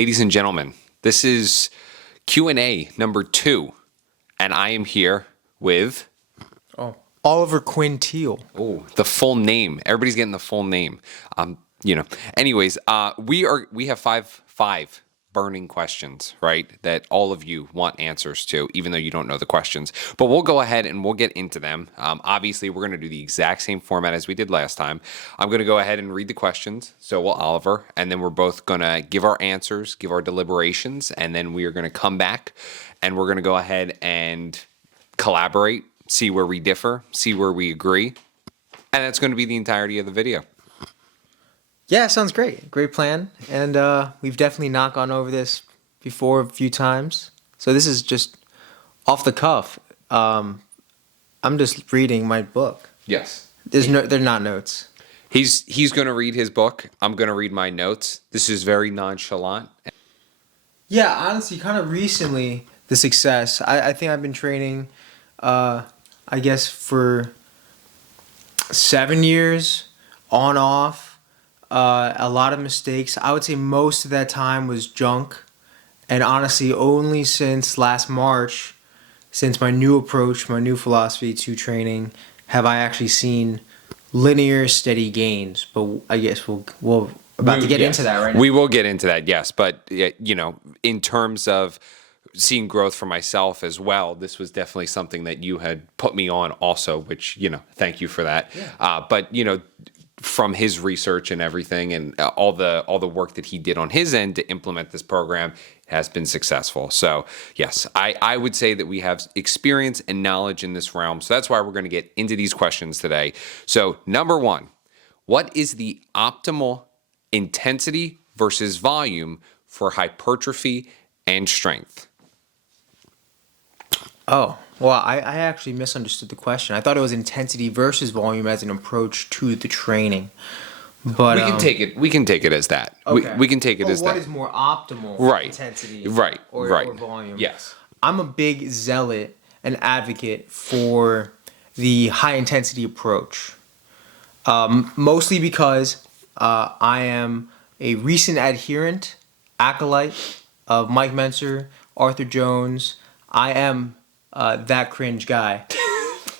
Ladies and gentlemen, this is Q&A number 2, and I am here with Oliver Quinteal. the full name. Everybody's getting the full name. Anyways, we have five burning questions, right? That all of you want answers to, even though you don't know the questions. But we'll go ahead and we'll get into them. Obviously, we're going to do the exact same format as we did last time. I'm going to go ahead and read the questions. So will Oliver, and then we're both going to give our answers, give our deliberations, and then we are going to come back and we're going to go ahead and collaborate, see where we differ, see where we agree. And that's going to be the entirety of the video. Yeah, sounds great. Great plan. And we've definitely not gone over this before a few times. So this is just off the cuff. I'm just reading my book. Yes. They're not notes. He's going to read his book. I'm going to read my notes. This is very nonchalant. Yeah, honestly, kind of recently, the success. I think I've been training, I guess, for 7 years, on, off. A lot of mistakes. I would say most of that time was junk. And honestly, only since last March, since my new approach, my new philosophy to training, have I actually seen linear, steady gains. But I guess we'll about to get into that right now. We will get into that, yes. But, in terms of seeing growth for myself as well, this was definitely something that you had put me on also, which, thank you for that. Yeah. But, from his research and everything and all the work that he did on his end to implement this program has been successful. So yes, I would say that we have experience and knowledge in this realm. So that's why we're going to get into these questions today. So number 1, what is the optimal intensity versus volume for hypertrophy and strength? Oh, well, I actually misunderstood the question. I thought it was intensity versus volume as an approach to the training. But we can take it as that. Okay. We can take it as what that. is more optimal intensity or volume? Yes. I'm a big zealot and advocate for the high intensity approach. Mostly because I am a recent adherent, acolyte of Mike Menser, Arthur Jones. I am that cringe guy.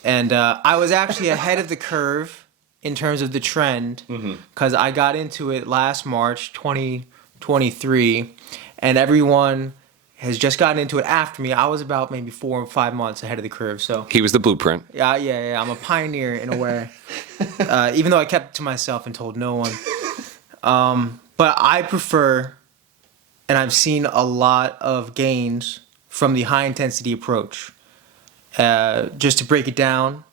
And I was actually ahead of the curve in terms of the trend because I got into it last March 2023 and everyone has just gotten into it after me. I was about maybe 4 or 5 months ahead of the curve. So he was the blueprint. Yeah. I'm a pioneer in a way. Even though I kept it to myself and told no one. But I prefer, and I've seen a lot of gains from the high intensity approach. Just to break it down,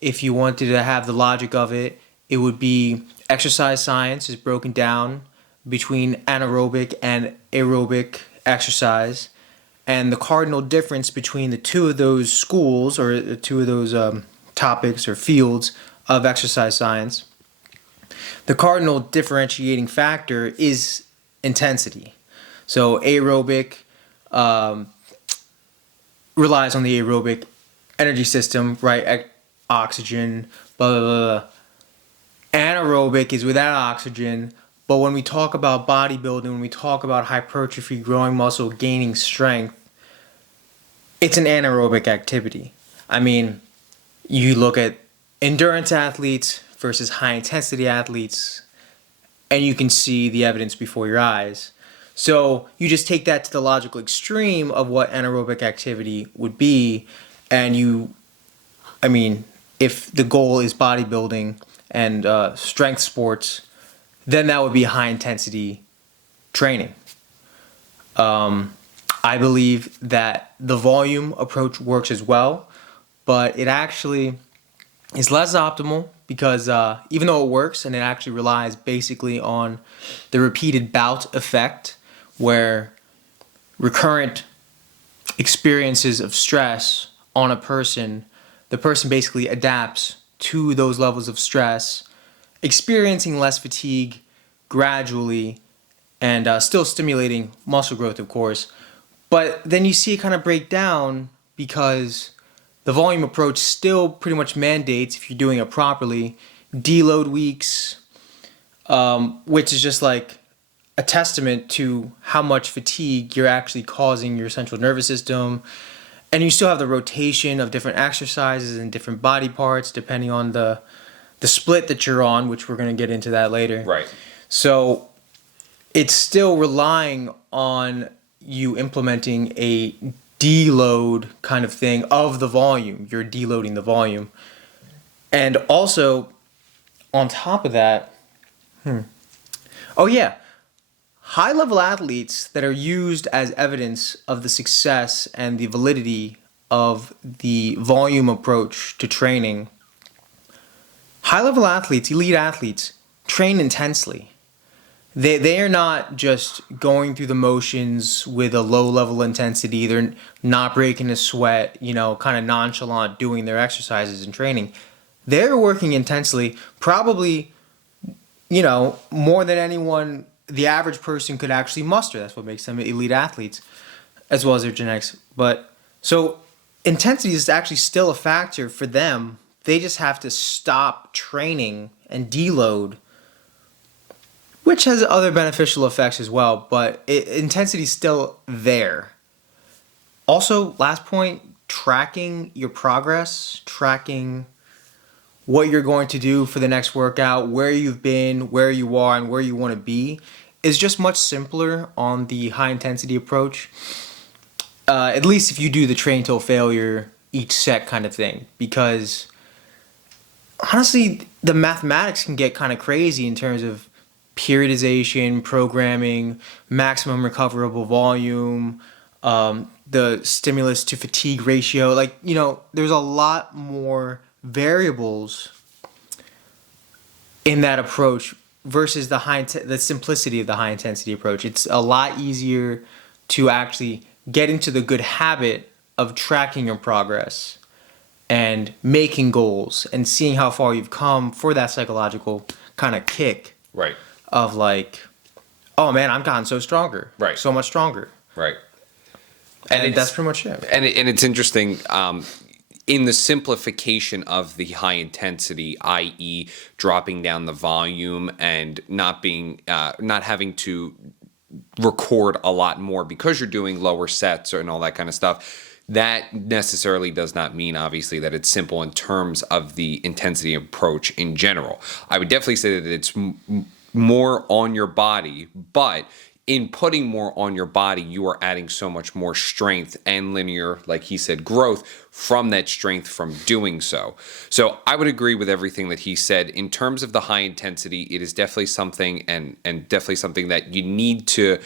if you wanted to have the logic of it, it would be exercise science is broken down between anaerobic and aerobic exercise. And the cardinal difference between the two of those schools or the two of those topics or fields of exercise science, the cardinal differentiating factor is intensity. So aerobic relies on the aerobic energy system, right? Oxygen, blah, blah, blah. Anaerobic is without oxygen, but when we talk about bodybuilding, when we talk about hypertrophy, growing muscle, gaining strength, it's an anaerobic activity. I mean, you look at endurance athletes versus high-intensity athletes, and you can see the evidence before your eyes. So you just take that to the logical extreme of what anaerobic activity would be, and if the goal is bodybuilding and strength sports, then that would be high intensity training. I believe that the volume approach works as well, but it actually is less optimal because even though it works and it actually relies basically on the repeated bout effect, where recurrent experiences of stress on a person, the person basically adapts to those levels of stress, experiencing less fatigue gradually and still stimulating muscle growth, of course. But then you see it kind of break down because the volume approach still pretty much mandates, if you're doing it properly, deload weeks, which is just like a testament to how much fatigue you're actually causing your central nervous system. And you still have the rotation of different exercises and different body parts depending on the split that you're on, which we're going to get into that later. Right. So it's still relying on you implementing a deload kind of thing of the volume. You're deloading the volume. And also, on top of that, oh yeah, high-level athletes that are used as evidence of the success and the validity of the volume approach to training. High-level athletes, elite athletes, train intensely. They are not just going through the motions with a low-level intensity. They're not breaking a sweat, kind of nonchalant doing their exercises and training. They're working intensely, probably, more than anyone the average person could actually muster. That's what makes them elite athletes, as well as their genetics. But so intensity is actually still a factor for them. They just have to stop training and deload, which has other beneficial effects as well. But intensity is still there. Also, last point, tracking your progress, tracking what you're going to do for the next workout, where you've been, where you are, and where you want to be is just much simpler on the high intensity approach. At least if you do the train till failure each set kind of thing, because honestly, the mathematics can get kind of crazy in terms of periodization, programming, maximum recoverable volume, the stimulus to fatigue ratio. There's a lot more variables in that approach versus the simplicity of the high intensity approach. It's a lot easier to actually get into the good habit of tracking your progress and making goals and seeing how far you've come for that psychological kind of kick. Right. Of oh man, I've gotten so stronger. Right. So much stronger. Right. And that's pretty much it. And it's interesting, in the simplification of the high intensity, i.e. dropping down the volume and not having to record a lot more because you're doing lower sets and all that kind of stuff. That necessarily does not mean, obviously, that it's simple in terms of the intensity approach in general. I would definitely say that it's more on your body, but in putting more on your body, you are adding so much more strength and linear, like he said, growth from that strength from doing so. So I would agree with everything that he said. In terms of the high intensity, it is definitely something and definitely something that you need to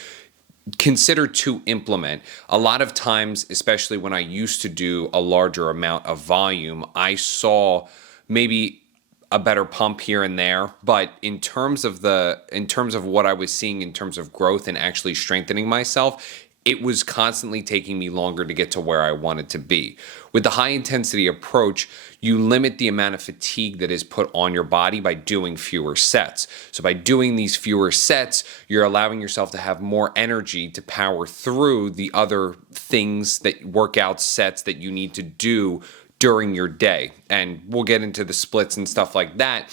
consider to implement. A lot of times, especially when I used to do a larger amount of volume, I saw maybe a better pump here and there, but in terms of what I was seeing in terms of growth and actually strengthening myself, it was constantly taking me longer to get to where I wanted to be. With the high intensity approach, you limit the amount of fatigue that is put on your body by doing fewer sets. So by doing these fewer sets, you're allowing yourself to have more energy to power through the other things, workout sets that you need to do during your day. And we'll get into the splits and stuff like that.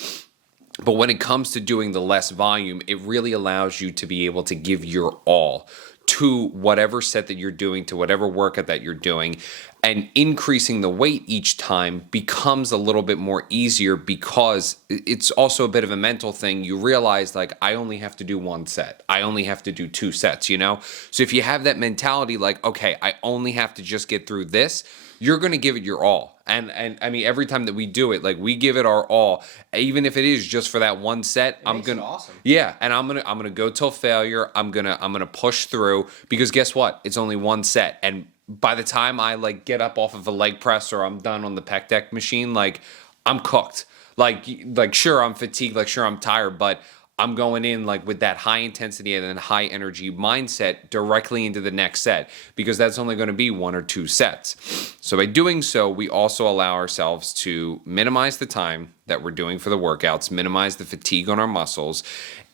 But when it comes to doing the less volume, it really allows you to be able to give your all to whatever set that you're doing, to whatever workout that you're doing. And increasing the weight each time becomes a little bit more easier because it's also a bit of a mental thing. You realize, I only have to do one set. I only have to do 2 sets, So if you have that mentality, okay, I only have to just get through this, you're going to give it your all. And I mean, every time that we do it, we give it our all, even if it is just for that one set. I'm gonna, awesome. Yeah, and I'm gonna go till failure. I'm gonna push through because guess what? It's only one set, and by the time I get up off of a leg press or I'm done on the pec deck machine, I'm cooked. Sure, I'm fatigued. Sure, I'm tired, but I'm going in with that high intensity and then high energy mindset directly into the next set because that's only going to be 1 or 2 sets. So by doing so, we also allow ourselves to minimize the time, that we're doing for the workouts, minimize the fatigue on our muscles,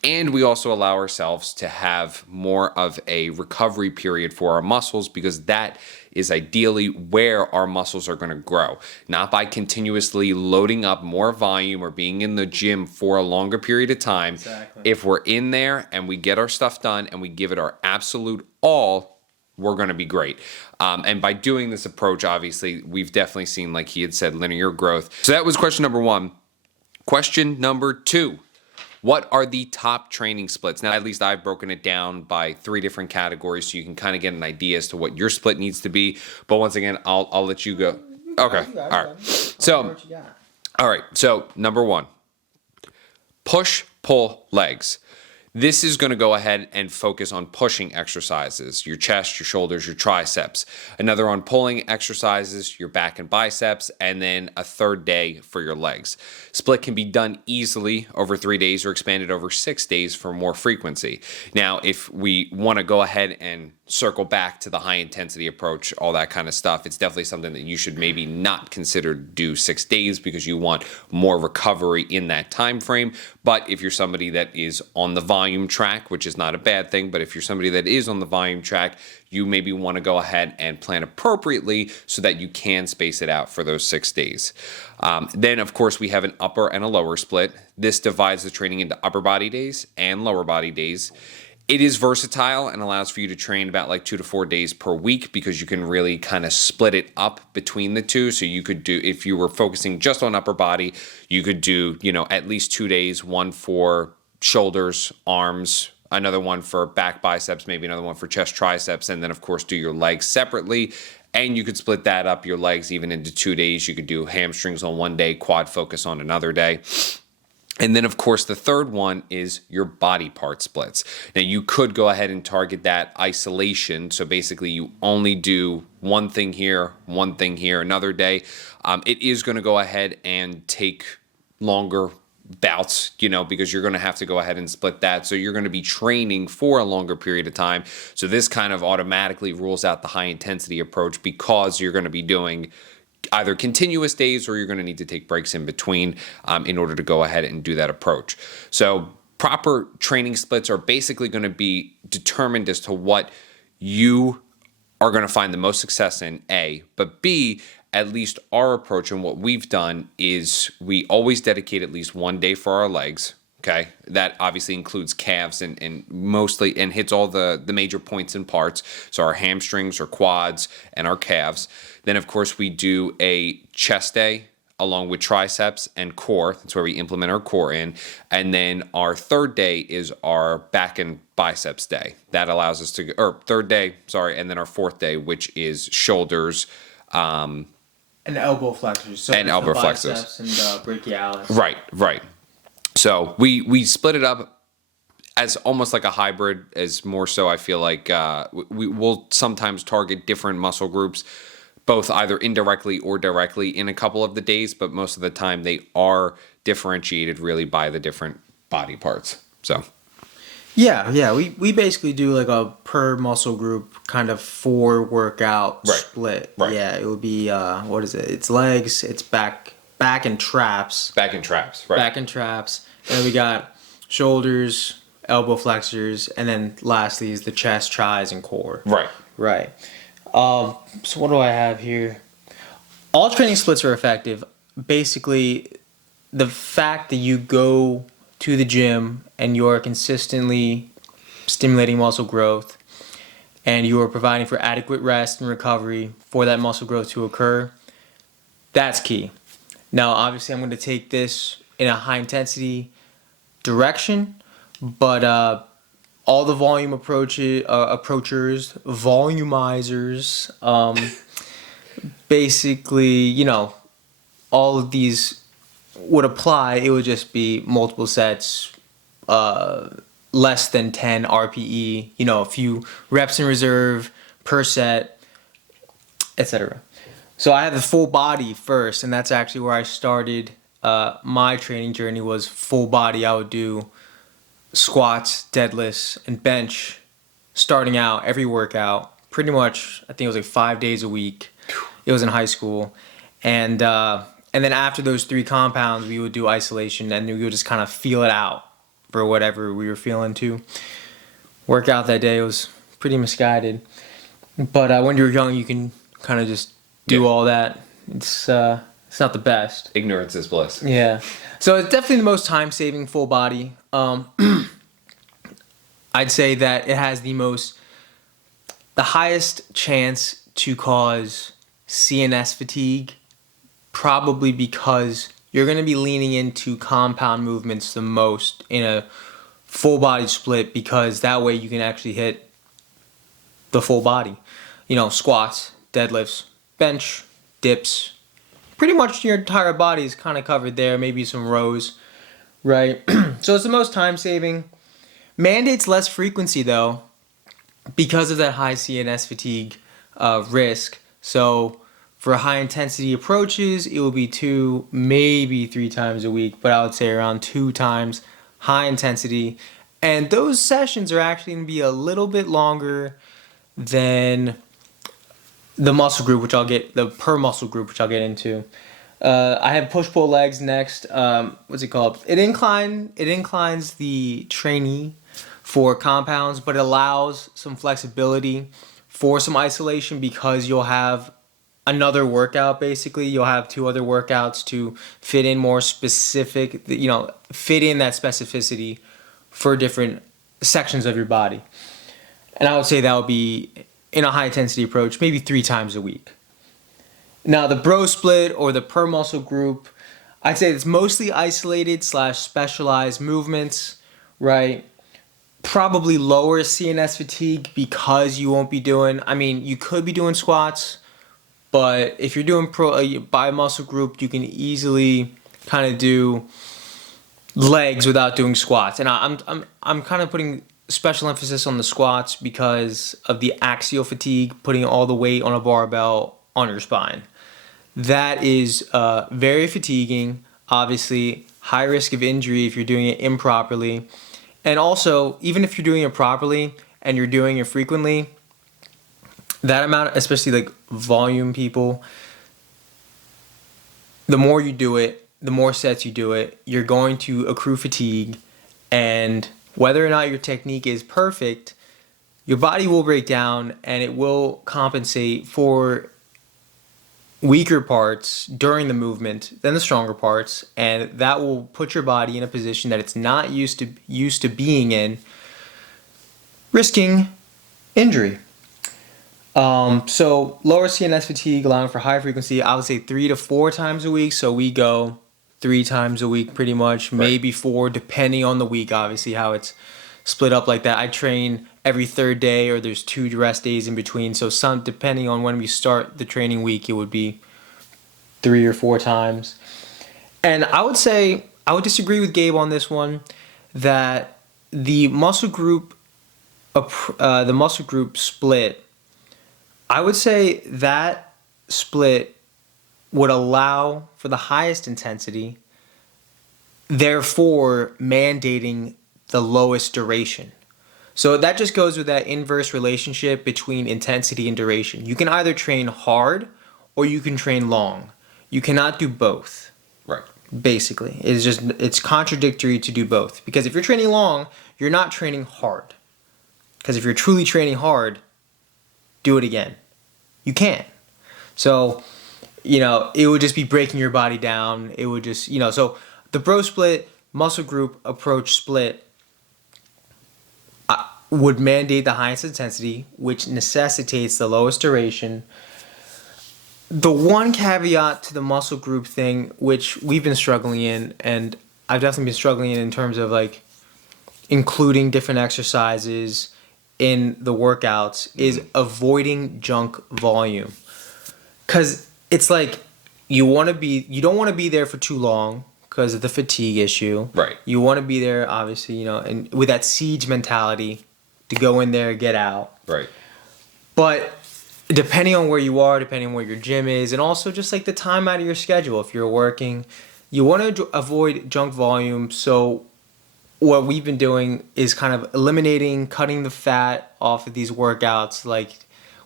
and we also allow ourselves to have more of a recovery period for our muscles, because that is ideally where our muscles are going to grow, not by continuously loading up more volume or being in the gym for a longer period of time. Exactly. If we're in there and we get our stuff done and we give it our absolute all, we're going to be great. And by doing this approach, obviously, we've definitely seen, like he had said, linear growth. So that was question number 1. Question number 2. What are the top training splits? Now, at least I've broken it down by 3 different categories, so you can kind of get an idea as to what your split needs to be. But once again, I'll let you go. Okay. All right. So, all right. So, number 1, push, pull, legs. This is going to go ahead and focus on pushing exercises, your chest, your shoulders, your triceps. Another on pulling exercises, your back and biceps, and then a third day for your legs. Split can be done easily over 3 days or expanded over 6 days for more frequency. Now, if we want to go ahead and circle back to the high intensity approach, all that kind of stuff, it's definitely something that you should maybe not consider do 6 days, because you want more recovery in that time frame. But if you're somebody that is on the volume track, which is not a bad thing, but if you're somebody that is on the volume track, you maybe want to go ahead and plan appropriately so that you can space it out for those 6 days. Then, of course, we have an upper and a lower split. This divides the training into upper body days and lower body days. It is versatile and allows for you to train about like 2 to 4 days per week, because you can really kind of split it up between the two. So you could do, if you were focusing just on upper body, you could do, at least 2 days, one for shoulders, arms, another one for back biceps, maybe another one for chest triceps, and then of course do your legs separately. And you could split that up, your legs, even into 2 days. You could do hamstrings on one day, quad focus on another day. And then, of course, the third one is your body part splits. Now, you could go ahead and target that isolation. So basically, you only do one thing here, another day. It is going to go ahead and take longer bouts, because you're going to have to go ahead and split that. So you're going to be training for a longer period of time. So this kind of automatically rules out the high intensity approach, because you're going to be doing either continuous days, or you're going to need to take breaks in between in order to go ahead and do that approach. So proper training splits are basically going to be determined as to what you are going to find the most success in, A, but B, at least our approach and what we've done is we always dedicate at least 1 day for our legs. Okay, that obviously includes calves and mostly and hits all the major points and parts. So our hamstrings, our quads, and our calves. Then, of course, we do a chest day along with triceps and core. That's where we implement our core in. And then our third day is our back and biceps day. That allows us to, or third day, sorry, and then our fourth day, which is shoulders. And elbow flexors. So and elbow flexors. And brachialis. Right. So we split it up as almost like a hybrid, as more so I feel like we will sometimes target different muscle groups, both either indirectly or directly in a couple of the days, but most of the time they are differentiated really by the different body parts. So yeah, we basically do like a per muscle group kind of 4 workout split. Right. Yeah, it would be what is it? It's legs, it's back and traps. Back and traps, right. Back and traps. And we got shoulders, elbow flexors, and then lastly is the chest, tris, and core. Right. So what do I have here? All training splits are effective. Basically, the fact that you go to the gym and you are consistently stimulating muscle growth and you are providing for adequate rest and recovery for that muscle growth to occur, that's key. Now, obviously, I'm going to take this in a high intensity direction, but all the volume approachers, volumizers, basically, all of these would apply. It would just be multiple sets, less than 10 RPE, a few reps in reserve per set, etc. So I had the full body first, and that's actually where I started. My training journey was full body. I would do squats, deadlifts, and bench starting out every workout. Pretty much, I think it was like 5 days a week. It was in high school. And And then after those 3 compounds, we would do isolation, and we would just kind of feel it out for whatever we were feeling to. Workout that day was pretty misguided. But when you're young, you can kind of just do all that. It's not the best. Ignorance is bliss. Yeah. So it's definitely the most time-saving full body. I'd say that it has the highest chance to cause CNS fatigue, probably because you're going to be leaning into compound movements the most in a full body split, because that way you can actually hit the full body. Squats, deadlifts, bench, dips. Pretty much your entire body is kind of covered there, maybe some rows, right? So it's the most time saving. Mandates less frequency though, because of that high CNS fatigue risk. So for high intensity approaches, it will be 2, maybe 3 times a week, but I would say around 2 times high intensity. And those sessions are actually going to be a little bit longer than the muscle group, the per muscle group, which I'll get into. I have push-pull legs next. What's it called? It inclines the trainee for compounds, but it allows some flexibility for some isolation, because you'll have another workout. Basically, you'll have 2 other workouts to fit in more specific, fit in that specificity for different sections of your body. And I would say that would be, in a high intensity approach, maybe 3 times a week. Now the bro split or the per muscle group, I'd say it's mostly isolated / specialized movements, right? Probably lower CNS fatigue, because you won't be doing, you could be doing squats, but if you're doing by muscle group, you can easily kind of do legs without doing squats. And I'm kind of putting special emphasis on the squats because of the axial fatigue, putting all the weight on a barbell on your spine. That is very fatiguing, obviously, high risk of injury if you're doing it improperly. And also, even if you're doing it properly and you're doing it frequently, that amount, especially like volume people, the more you do it, the more sets you do it, you're going to accrue fatigue. And whether or not your technique is perfect, your body will break down and it will compensate for weaker parts during the movement than the stronger parts, and that will put your body in a position that it's not used to being in, risking injury. So lower CNS fatigue, allowing for high frequency, I would say 3 to 4 times a week. So we go 3 times a week pretty much, maybe 4, depending on the week, obviously, how it's split up like that. I train every 3rd day, or there's 2 rest days in between. So depending on when we start the training week, it would be 3 or 4 times. And I would say, I would disagree with Gabe on this one, that the muscle group split, I would say that split would allow for the highest intensity, therefore mandating the lowest duration. So that just goes with that inverse relationship between intensity and duration. You can either train hard or you can train long. You cannot do both. Right. Basically, it's contradictory to do both, because if you're training long, you're not training hard. Because if you're truly training hard, do it again. You can't. So, it would just be breaking your body down. It would just, so the bro split, muscle group approach split would mandate the highest intensity, which necessitates the lowest duration. The one caveat to the muscle group thing, which we've been struggling in, and I've definitely been struggling in terms of like including different exercises in the workouts, is avoiding junk volume. Because it's like you don't want to be there for too long because of the fatigue issue. Right. You want to be there, obviously, and with that siege mentality to go in there, get out. Right. But depending on where you are, depending on where your gym is, and also just like the time out of your schedule, if you're working, you want to avoid junk volume. So what we've been doing is kind of cutting the fat off of these workouts. Like,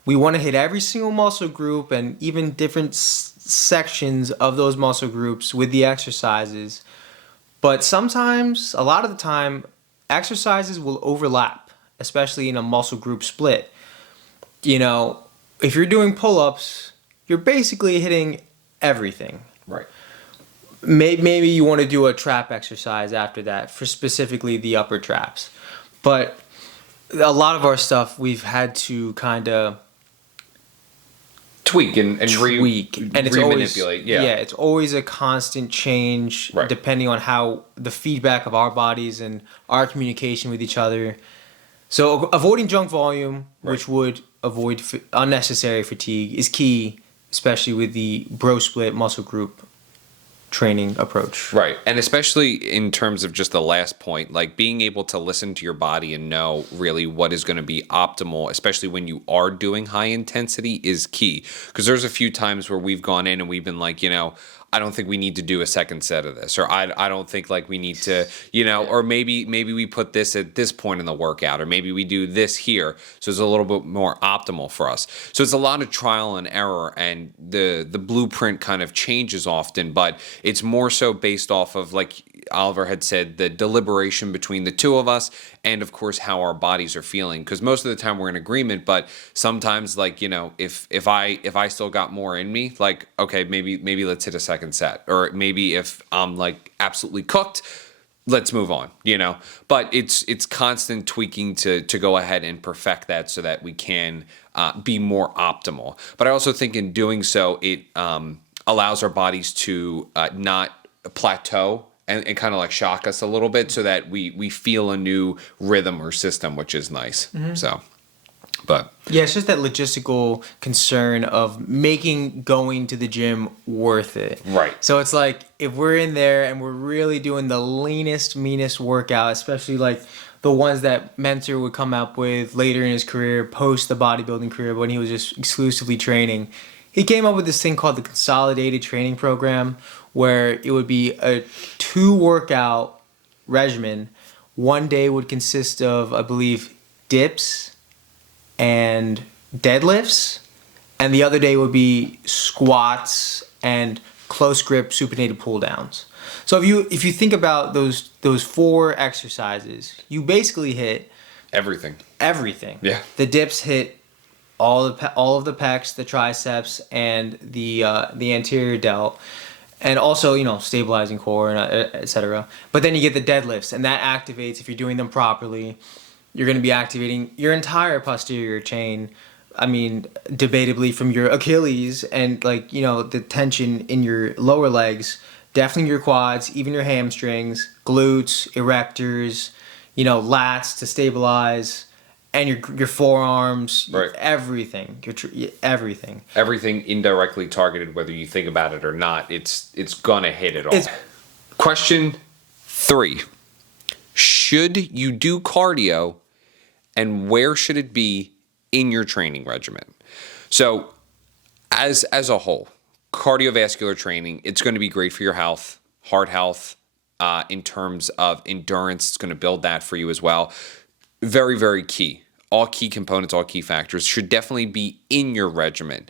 we want to hit every single muscle group and even different sections of those muscle groups with the exercises. But sometimes, a lot of the time, exercises will overlap, especially in a muscle group split. You know, if you're doing pull-ups, you're basically hitting everything. Right. Maybe you want to do a trap exercise after that for specifically the upper traps. But a lot of our stuff we've had to kind of tweak and and it's re-manipulate. Yeah, it's always a constant change, Right. depending on how the feedback of our bodies and our communication with each other. So avoiding junk volume, which would avoid unnecessary fatigue, is key, especially with the bro split muscle group training approach. Right. And especially in terms of just the last point, like being able to listen to your body and know really what is going to be optimal, especially when you are doing high intensity, is key. Because there's a few times where we've gone in and we've been like, I don't think we need to do a second set of this, or I don't think like we need to, or maybe we put this at this point in the workout, or maybe we do this here, so it's a little bit more optimal for us. So it's a lot of trial and error, and the blueprint kind of changes often, but it's more so based off of, like Oliver had said, the deliberation between the two of us, and of course how our bodies are feeling. Because most of the time we're in agreement, but sometimes, like, if I still got more in me, like, okay, maybe let's hit a second set, or maybe if I'm like absolutely cooked, let's move on. But it's constant tweaking to go ahead and perfect that so that we can be more optimal. But I also think in doing so, it allows our bodies to not plateau and kind of like shock us a little bit, so that we feel a new rhythm or system, which is nice. So, but yeah, it's just that logistical concern of making going to the gym worth it. Right. So it's like, if we're in there and we're really doing the leanest, meanest workout, especially like the ones that Mentor would come up with later in his career, post the bodybuilding career, when he was just exclusively training, he came up with this thing called the Consolidated Training Program, where it would be a 2-workout regimen. One day would consist of, I believe, dips and deadlifts, and the other day would be squats and close grip supinated pull downs. So if you think about those 4 exercises, you basically hit everything. Yeah. The dips hit all of the pecs, the triceps, and the anterior delt, and also stabilizing core and etc. But then you get the deadlifts, and that activates, if you're doing them properly, you're going to be activating your entire posterior chain. I mean, debatably from your Achilles and the tension in your lower legs, definitely your quads, even your hamstrings, glutes, erectors, lats to stabilize. And your forearms, right. Everything, everything. Everything indirectly targeted, whether you think about it or not. It's gonna hit it all. Question 3: should you do cardio, and where should it be in your training regimen? So, as a whole, cardiovascular training, it's going to be great for your health, heart health, in terms of endurance. It's going to build that for you as well. Very, very key. All key components, all key factors should definitely be in your regimen.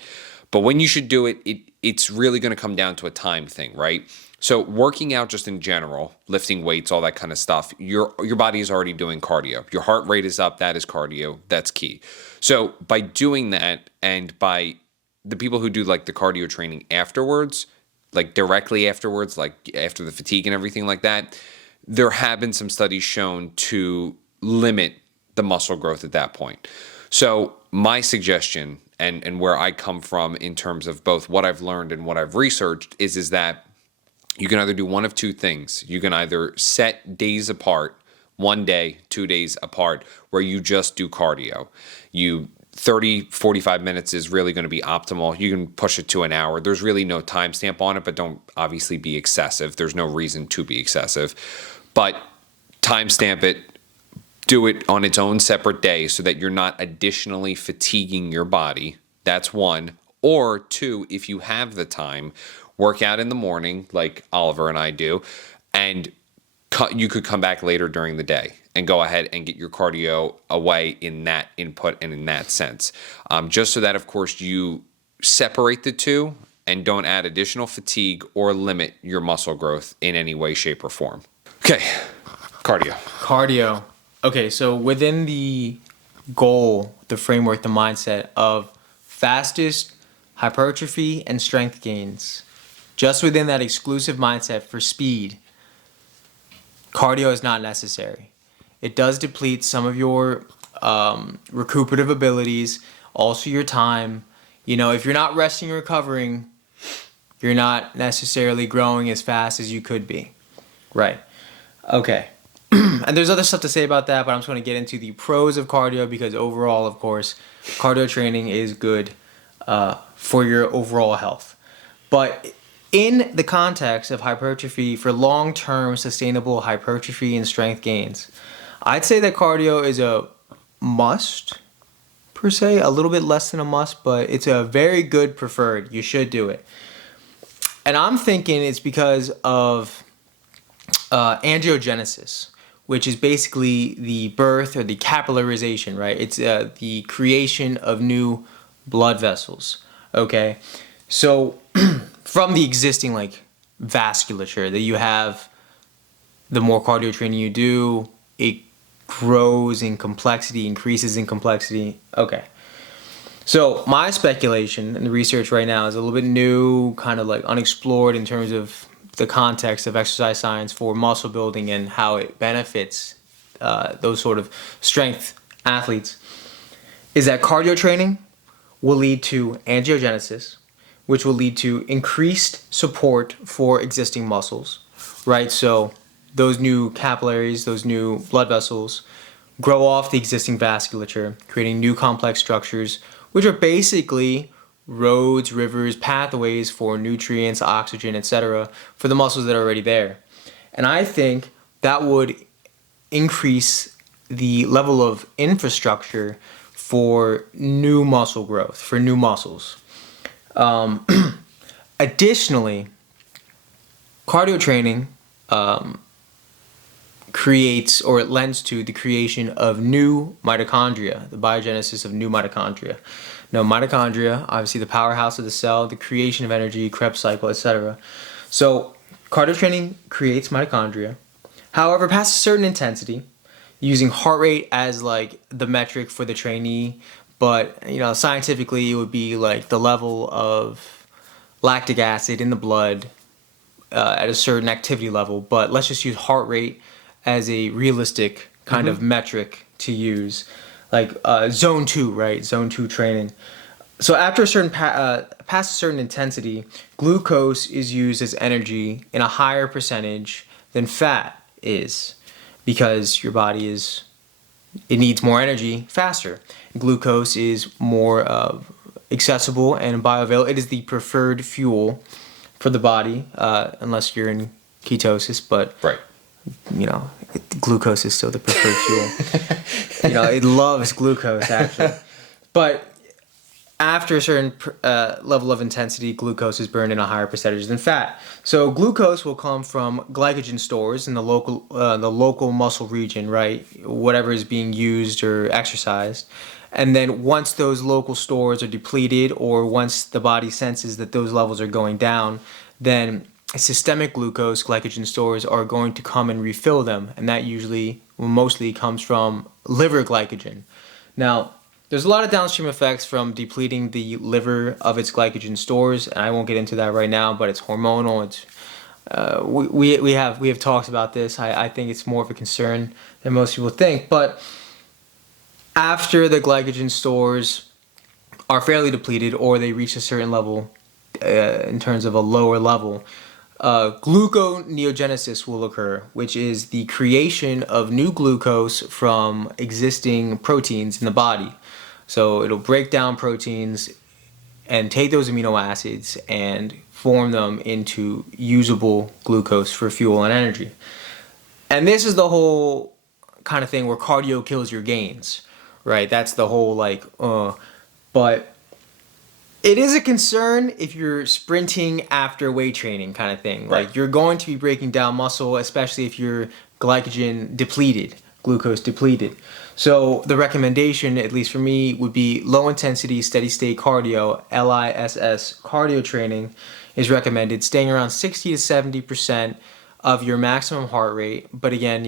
But when you should do it, it's really going to come down to a time thing, right? So working out just in general, lifting weights, all that kind of stuff, your body is already doing cardio. Your heart rate is up. That is cardio. That's key. So by doing that, and by the people who do like the cardio training afterwards, like directly afterwards, like after the fatigue and everything like that, there have been some studies shown to limit the muscle growth at that point. So my suggestion, and where I come from in terms of both what I've learned and what I've researched, is that you can either do one of two things. You can either set days apart, 1 day, 2 days apart, where you just do cardio. 30-45 minutes is really going to be optimal. You can push it to an hour. There's really no timestamp on it, but don't obviously be excessive. There's no reason to be excessive. But timestamp it, do it on its own separate day so that you're not additionally fatiguing your body. That's 1. Or 2, if you have the time, work out in the morning like Oliver and I do, and you could come back later during the day and go ahead and get your cardio away in that input and in that sense. Just so that, of course, you separate the two and don't add additional fatigue or limit your muscle growth in any way, shape, or form. Okay, cardio. Cardio. Okay, so within the goal, the framework, the mindset of fastest hypertrophy and strength gains, just within that exclusive mindset for speed, cardio is not necessary. It does deplete some of your recuperative abilities, also your time. You know, if you're not resting and recovering, you're not necessarily growing as fast as you could be. Right. Okay. And there's other stuff to say about that, but I'm just going to get into the pros of cardio because overall, of course, cardio training is good for your overall health. But in the context of hypertrophy, for long-term sustainable hypertrophy and strength gains, I'd say that cardio is a must, per se, a little bit less than a must, but it's a very good preferred. You should do it. And I'm thinking it's because of angiogenesis, which is basically the birth or the capillarization, right? It's the creation of new blood vessels, okay? So from the existing like vasculature that you have, the more cardio training you do, it grows in complexity, increases in complexity. Okay. So my speculation and the research right now is a little bit new, kind of like unexplored in terms of the context of exercise science for muscle building and how it benefits those sort of strength athletes, is that cardio training will lead to angiogenesis, which will lead to increased support for existing muscles, right? So those new capillaries, those new blood vessels grow off the existing vasculature, creating new complex structures, which are basically roads, rivers, pathways for nutrients, oxygen, etc., for the muscles that are already there. And I think that would increase the level of infrastructure for new muscle growth, for new muscles. Additionally, cardio training creates, or it lends to, the creation of new mitochondria, the biogenesis of new mitochondria. Now, mitochondria, obviously the powerhouse of the cell, the creation of energy, Krebs cycle, etc. So, cardio training creates mitochondria. However, past a certain intensity, using heart rate as like the metric for the trainee, but scientifically it would be like the level of lactic acid in the blood at a certain activity level. But let's just use heart rate as a realistic kind of metric to use, like zone 2, right? Zone 2 training. So after a certain past a certain intensity, glucose is used as energy in a higher percentage than fat is, because your body it needs more energy faster. Glucose is more accessible and bioavailable. It is the preferred fuel for the body, unless you're in ketosis, but right. Glucose is still the preferred fuel. It loves glucose, actually. But after a certain level of intensity, glucose is burned in a higher percentage than fat. So glucose will come from glycogen stores in the local muscle region, right? Whatever is being used or exercised. And then once those local stores are depleted, or once the body senses that those levels are going down, then systemic glucose glycogen stores are going to come and refill them, and that mostly comes from liver glycogen. Now, there's a lot of downstream effects from depleting the liver of its glycogen stores, and I won't get into that right now, but it's hormonal. It's we have talked about this. I think it's more of a concern than most people think. But after the glycogen stores are fairly depleted, or they reach a certain level in terms of a lower level, gluconeogenesis will occur, which is the creation of new glucose from existing proteins in the body. So it'll break down proteins and take those amino acids and form them into usable glucose for fuel and energy. And this is the whole kind of thing where cardio kills your gains, right? That's the whole but it is a concern if you're sprinting after weight training kind of thing. Right. Like, you're going to be breaking down muscle, especially if you're glycogen depleted, glucose depleted. So the recommendation, at least for me, would be low intensity steady state cardio, LISS cardio training is recommended, staying around 60 to 70% of your maximum heart rate. But again,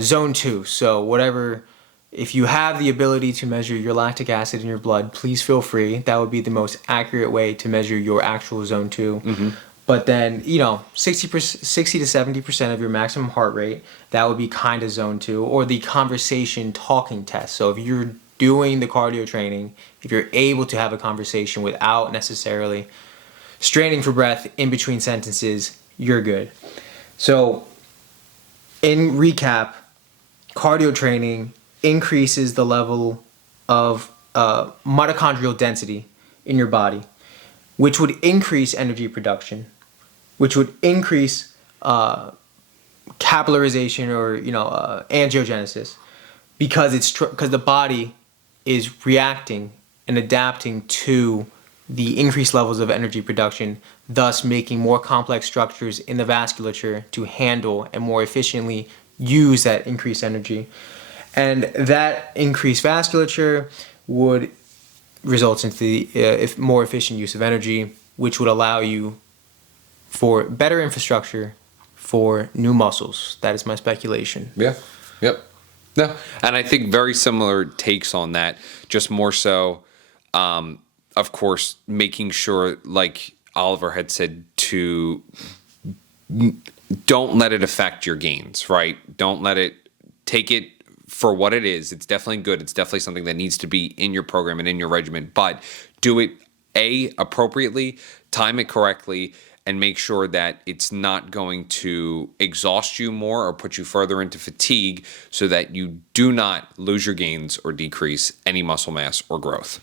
zone 2. So whatever, if you have the ability to measure your lactic acid in your blood, please feel free. That would be the most accurate way to measure your actual zone 2. Mm-hmm. But then, 60 to 70% of your maximum heart rate, that would be kind of zone 2, or the conversation talking test. So if you're doing the cardio training, if you're able to have a conversation without necessarily straining for breath in between sentences, you're good. So in recap, cardio training increases the level of mitochondrial density in your body, which would increase energy production, which would increase capillarization or angiogenesis, because the body is reacting and adapting to the increased levels of energy production, thus making more complex structures in the vasculature to handle and more efficiently use that increased energy. And that increased vasculature would result into the more efficient use of energy, which would allow you for better infrastructure for new muscles. That is my speculation. Yeah. Yep. No, and I think very similar takes on that. Just more so, of course, making sure, like Oliver had said, to don't let it affect your gains. Right? Don't let it, take it for what it is. It's definitely good. It's definitely something that needs to be in your program and in your regimen. But do it appropriately, time it correctly, and make sure that it's not going to exhaust you more or put you further into fatigue, so that you do not lose your gains or decrease any muscle mass or growth.